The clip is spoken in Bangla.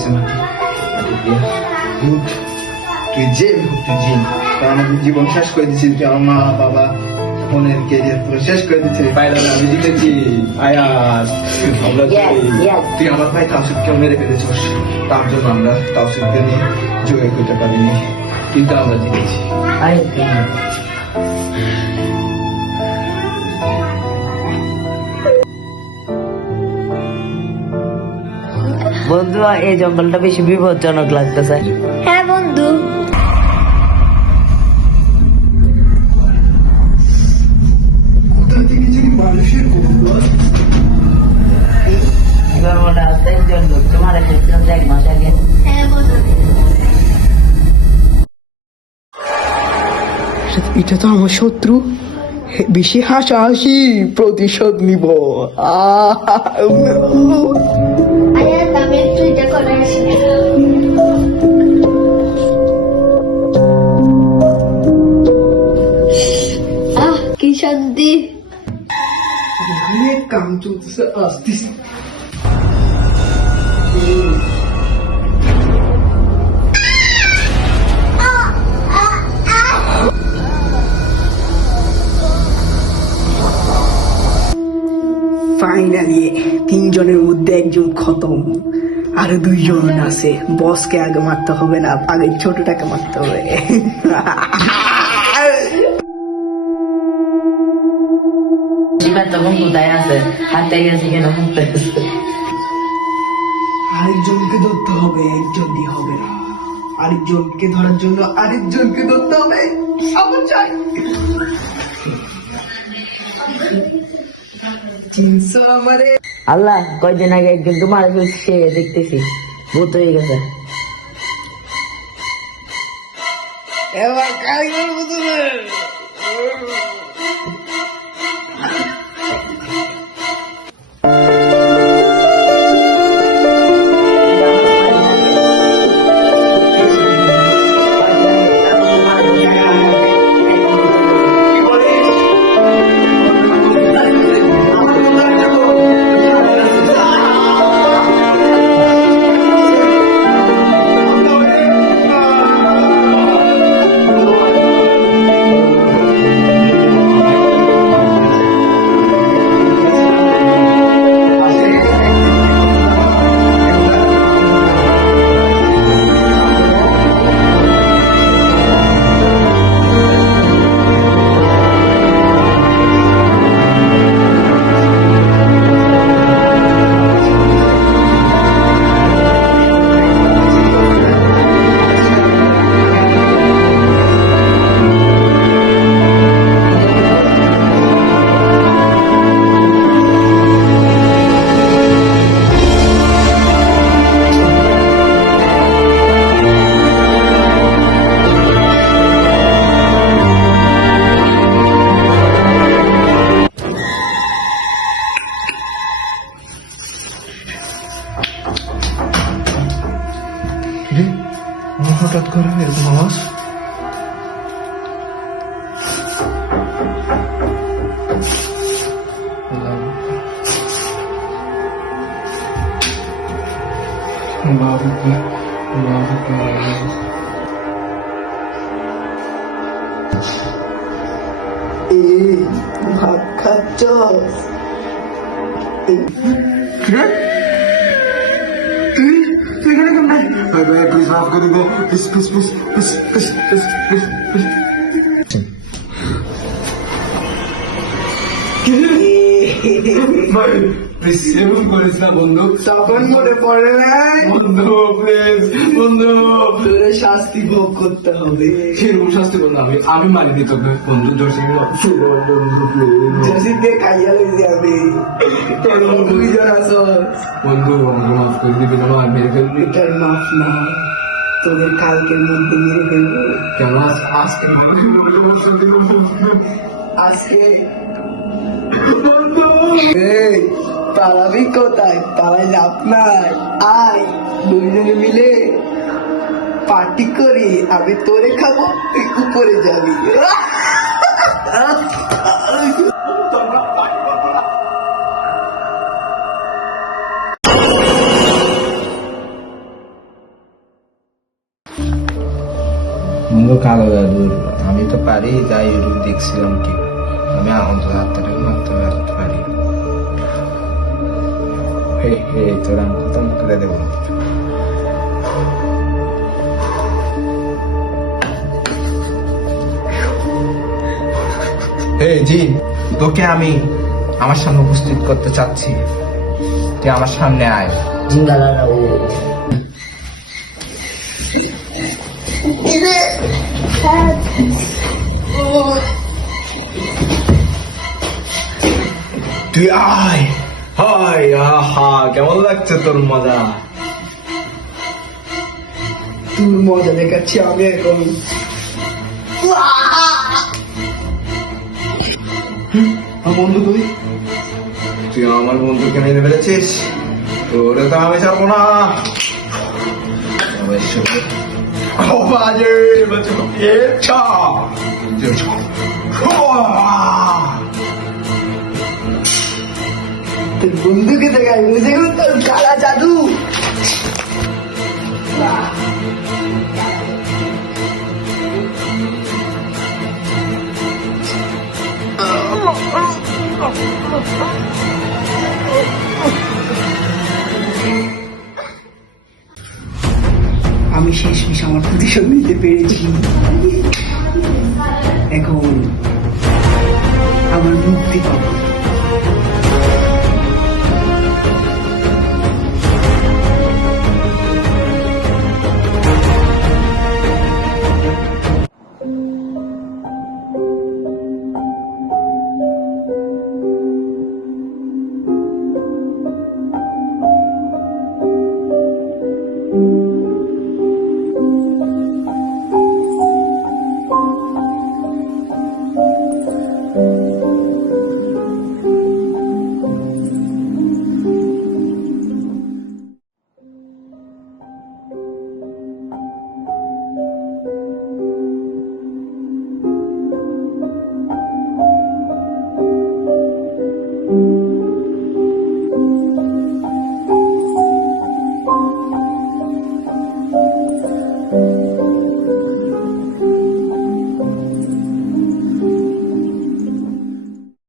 হয়েছে মাটি গুড। তুই যে আমাদের জীবন শেষ করে দিচ্ছিস, তুই আমার মা বাবা বোনের কেরিয়ার পুরো শেষ করে দিচ্ছিস। ফাইনাল আমি জিতেছি আয়াস। আমরা তুই আমার ভাই তাওসিফকেও মেরে ফেলেছিস, তার জন্য আমরা তাওসিফকে নিয়ে জয় করতে পারিনি, কিন্তু আমরা জিতেছি। বন্ধু, এই জঙ্গলটা বেশি বিপজ্জনক লাগতেছে। হ্যাঁ বন্ধু, মানুষের তোমার এক মাস আগে হ্যাঁ বন্ধু, এটা তো আমার শত্রু, বেশি হাসাহাসি, প্রতিশোধ নিব। আয়াত আমি একটু এটা করে আসি। কি শান্তি। কাম চলতেছে আসতেছে। ফাইনালি 3 জনের মধ্যে একজন খতম, আরো 2 জন আছে। বসকে আগে মারতে হবে না, আগে ছোটটাকে মারতে হবে। তখন কোথায় আছে, হাতে গেছে কেন আরেকজনকে ধরতে হবে, একজন দিয়ে হবে না। আরেকজনকে ধরার জন্য আরেকজনকে ধরতে হবে। সামনে চাই চিনছো আমারে? আল্লাহ, কয়দিন আগে একজন তোমার সে দেখতেছি ভূত হয়ে গেছে। এবার কারিগর বুঝবে। হঠাৎ করে এরকম আওয়াজ। ভাত খাচ্ছ? প্লিজ মাফ করে দে, please please please please please please please please. ভাই প্লিজ এমন করিস না বন্ধু, তখন মনে পড়ে নাই বন্ধু, প্লিজ বন্ধু, তোর শাস্তি ভোগ করতে হবে। সেরকম শাস্তি বন্ধু আমি মারি দিত বন্ধু। জসিকে খাইয়া লইছি আমি, তোর 2 জন আছো বন্ধু, আমাকে মাফ করে দিবি না, আর মেরে ফেলবি। এটার মাফ না, তোদের কালকের মধ্যে মেরে ফেলবো। কেন আজকে আজকে বন্ধু? এই পালাবি কোথায়? পালাই লাভ নাই, আয় 2 জনে মিলে পার্টি করি। আমি তোরে খাবো, তুই উপরে যাবি। কালো জাদুর, আমি তো পারি, তাই ইউটিউব দেখছিলাম কি আমি অন্তত আত্মাটাকে মারতে পারি। হে হে, তোরা খতম করে দেবো। হে জি, তোকে আমি আমার সামনে উপস্থিত করতে চাচ্ছি, তুই আমার সামনে আয়। জিঙ্গালারা ও তুই আয়। হায় আহা, কেমন লাগছে তোর মজা? তোর মজা দেখাচ্ছি আমি এখন। বন্ধু তুই তুই আমার বন্ধুকে মেরে ফেলেছিস, তোরে তো আমি যাবো না। ও বাজে বাজে, এটা তোর বন্ধুকে দেখাই বুঝে গেল তোর কালা জাদু। আমি শেষমেশ আমার প্রতিশোধ নিতে পেরেছি। এখন আমার মুক্তি পাবো।